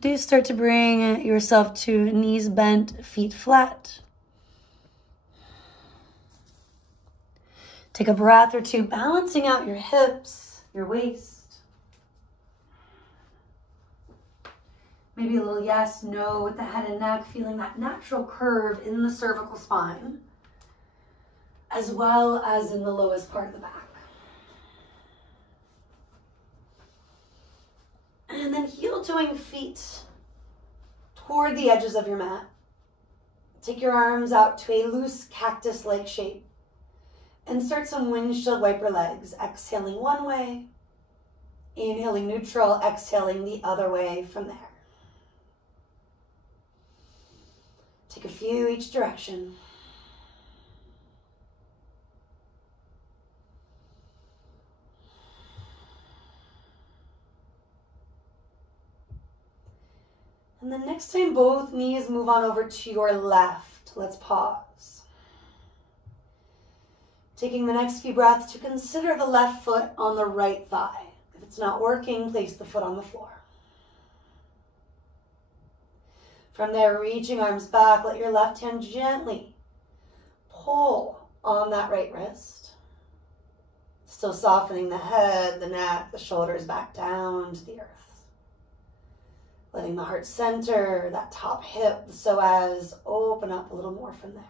Do start to bring yourself to knees bent, feet flat. Take a breath or two, balancing out your hips, your waist. Maybe a little yes, no with the head and neck, feeling that natural curve in the cervical spine, as well as in the lowest part of the back. And then heel-toeing feet toward the edges of your mat. Take your arms out to a loose cactus-like shape. Insert some windshield wiper legs, exhaling one way, inhaling neutral, exhaling the other way from there. Take a few each direction. And then next time both knees move on over to your left, let's pause. Taking the next few breaths to consider the left foot on the right thigh. If it's not working, place the foot on the floor. From there, reaching arms back, let your left hand gently pull on that right wrist. Still softening the head, the neck, the shoulders back down to the earth. Letting the heart center, that top hip, the psoas, open up a little more from there.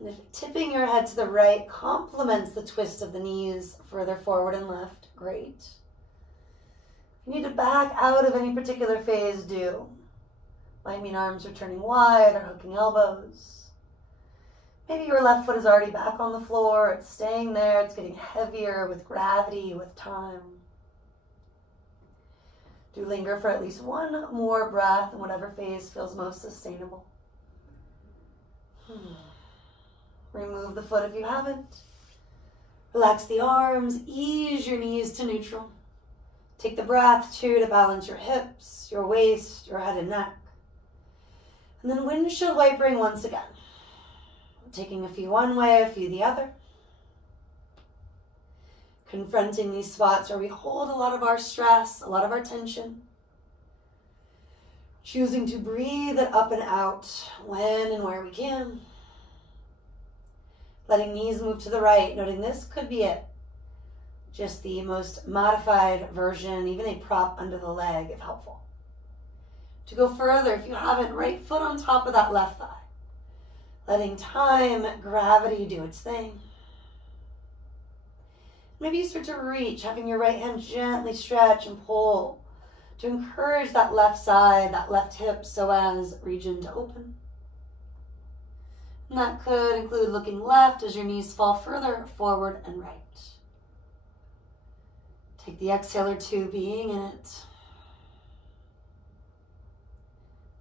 And if tipping your head to the right complements the twist of the knees further forward and left, great. If you need to back out of any particular phase, do. Might mean arms are turning wide or hooking elbows. Maybe your left foot is already back on the floor, it's staying there, it's getting heavier with gravity, with time. Do linger for at least one more breath in whatever phase feels most sustainable. Remove the foot if you haven't. Relax the arms, ease your knees to neutral. Take the breath too to balance your hips, your waist, your head and neck. And then windshield wipering once again. Taking a few one way, a few the other. Confronting these spots where we hold a lot of our stress, a lot of our tension. Choosing to breathe it up and out when and where we can. Letting knees move to the right, noting this could be it. Just the most modified version, even a prop under the leg if helpful. To go further, if you haven't, right foot on top of that left thigh. Letting time, gravity do its thing. Maybe you start to reach, having your right hand gently stretch and pull to encourage that left side, that left hip, psoas region to open. And that could include looking left as your knees fall further forward and right. Take the exhale or two, being in it.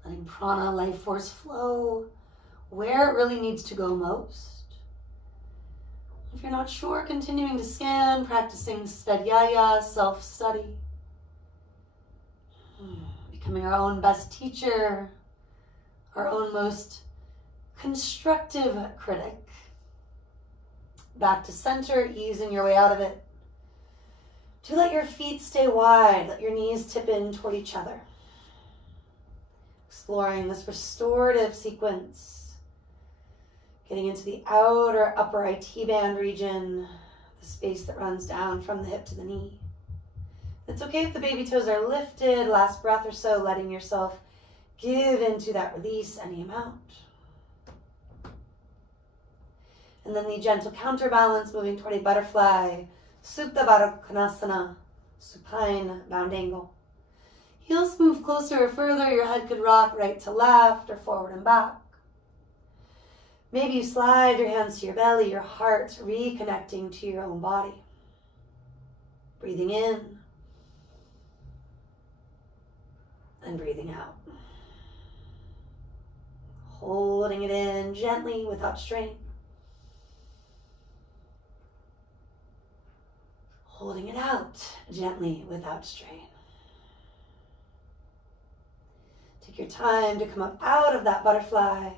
Letting prana, life force flow where it really needs to go most. If you're not sure, continuing to scan, practicing svadhyaya, self-study. Becoming our own best teacher, our own most constructive critic. Back to center, easing your way out of it. To let your feet stay wide, let your knees tip in toward each other. Exploring this restorative sequence. Getting into the outer upper IT band region, the space that runs down from the hip to the knee. It's okay if the baby toes are lifted, last breath or so, letting yourself give into that release any amount. And then the gentle counterbalance, moving toward a butterfly, Supta Baddha Konasana, supine bound angle. Heels move closer or further, your head could rock right to left or forward and back. Maybe you slide your hands to your belly, your heart reconnecting to your own body. Breathing in and breathing out. Holding it in gently without strain. Holding it out gently without strain. Take your time to come up out of that butterfly.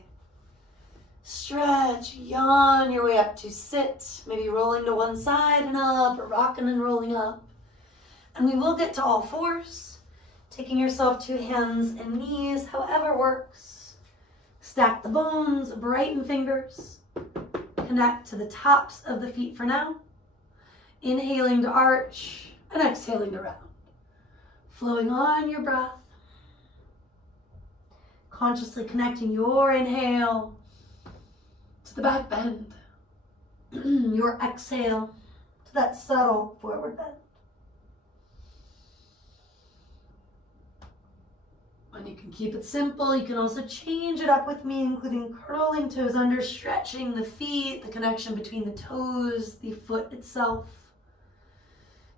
Stretch, yawn your way up to sit, maybe rolling to one side and up, or rocking and rolling up. And we will get to all fours, taking yourself to hands and knees, however works. Stack the bones, brighten fingers. Connect to the tops of the feet for now. Inhaling to arch and exhaling to round. Flowing on your breath. Consciously connecting your inhale to the back bend. Your exhale to that subtle forward bend. And you can keep it simple. You can also change it up with me, including curling toes under, stretching the feet, the connection between the toes, the foot itself.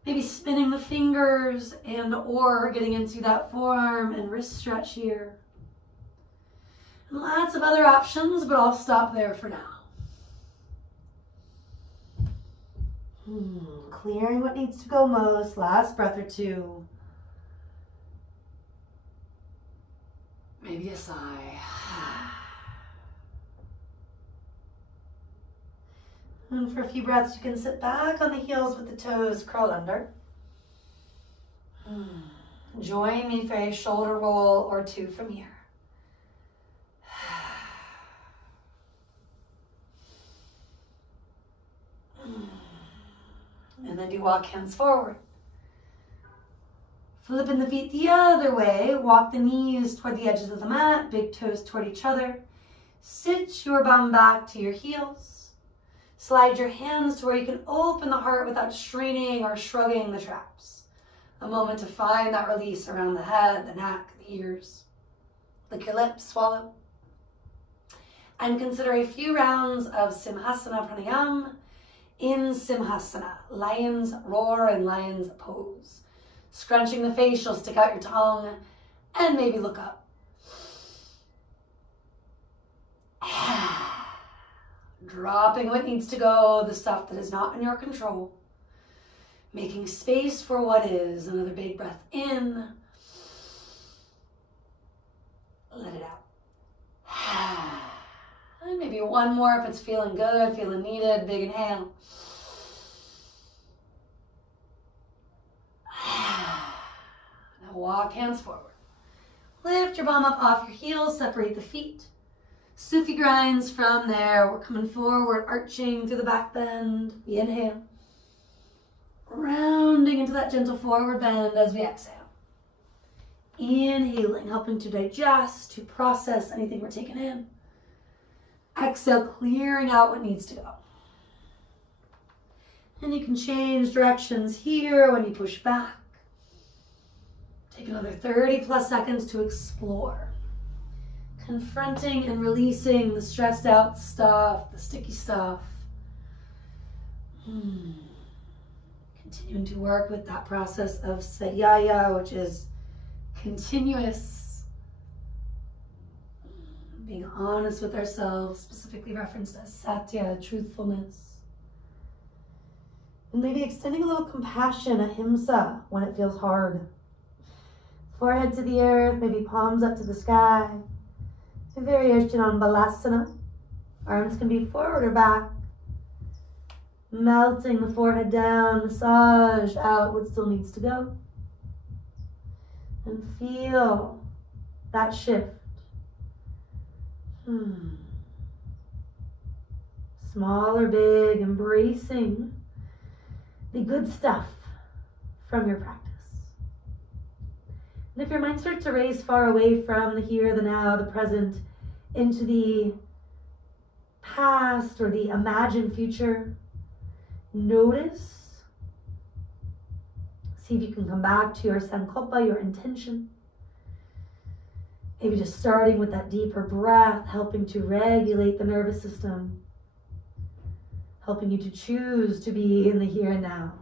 Maybe spinning the fingers and or getting into that forearm and wrist stretch here. And lots of other options, but I'll stop there for now. Clearing what needs to go most. Last breath or two. Maybe a sigh. And for a few breaths, you can sit back on the heels with the toes curled under. Join me for a shoulder roll or two from here. And then do walk hands forward. Flipping the feet the other way, walk the knees toward the edges of the mat, big toes toward each other. Sit your bum back to your heels. Slide your hands to where you can open the heart without straining or shrugging the traps. A moment to find that release around the head, the neck, the ears. Lick your lips, swallow. And consider a few rounds of Simhasana Pranayama in Simhasana, lion's roar and lion's pose. Scrunching the facial, stick out your tongue, and maybe look up. Dropping what needs to go, the stuff that is not in your control. Making space for what is. Another big breath in. Let it out. And maybe one more if it's feeling good, feeling needed. Big inhale. Now walk hands forward. Lift your bum up off your heels, separate the feet. Sufi grinds from there. We're coming forward, arching through the back bend. We inhale. Rounding into that gentle forward bend as we exhale. Inhaling, helping to digest, to process anything we're taking in. Exhale, clearing out what needs to go. And you can change directions here when you push back. Take another 30 plus seconds to explore. Confronting and releasing the stressed out stuff, the sticky stuff. Continuing to work with that process of Svadhyaya, which is continuous. Being honest with ourselves, specifically referenced as Satya, truthfulness. And maybe extending a little compassion, ahimsa, when it feels hard. Forehead to the earth, maybe palms up to the sky. A variation on Balasana. Arms can be forward or back. Melting the forehead down, massage out what still needs to go. And feel that shift. Small or big, embracing the good stuff from your practice. And if your mind starts to race far away from the here, the now, the present, into the past or the imagined future, notice. See if you can come back to your sankalpa, your intention. Maybe just starting with that deeper breath, helping to regulate the nervous system, helping you to choose to be in the here and now.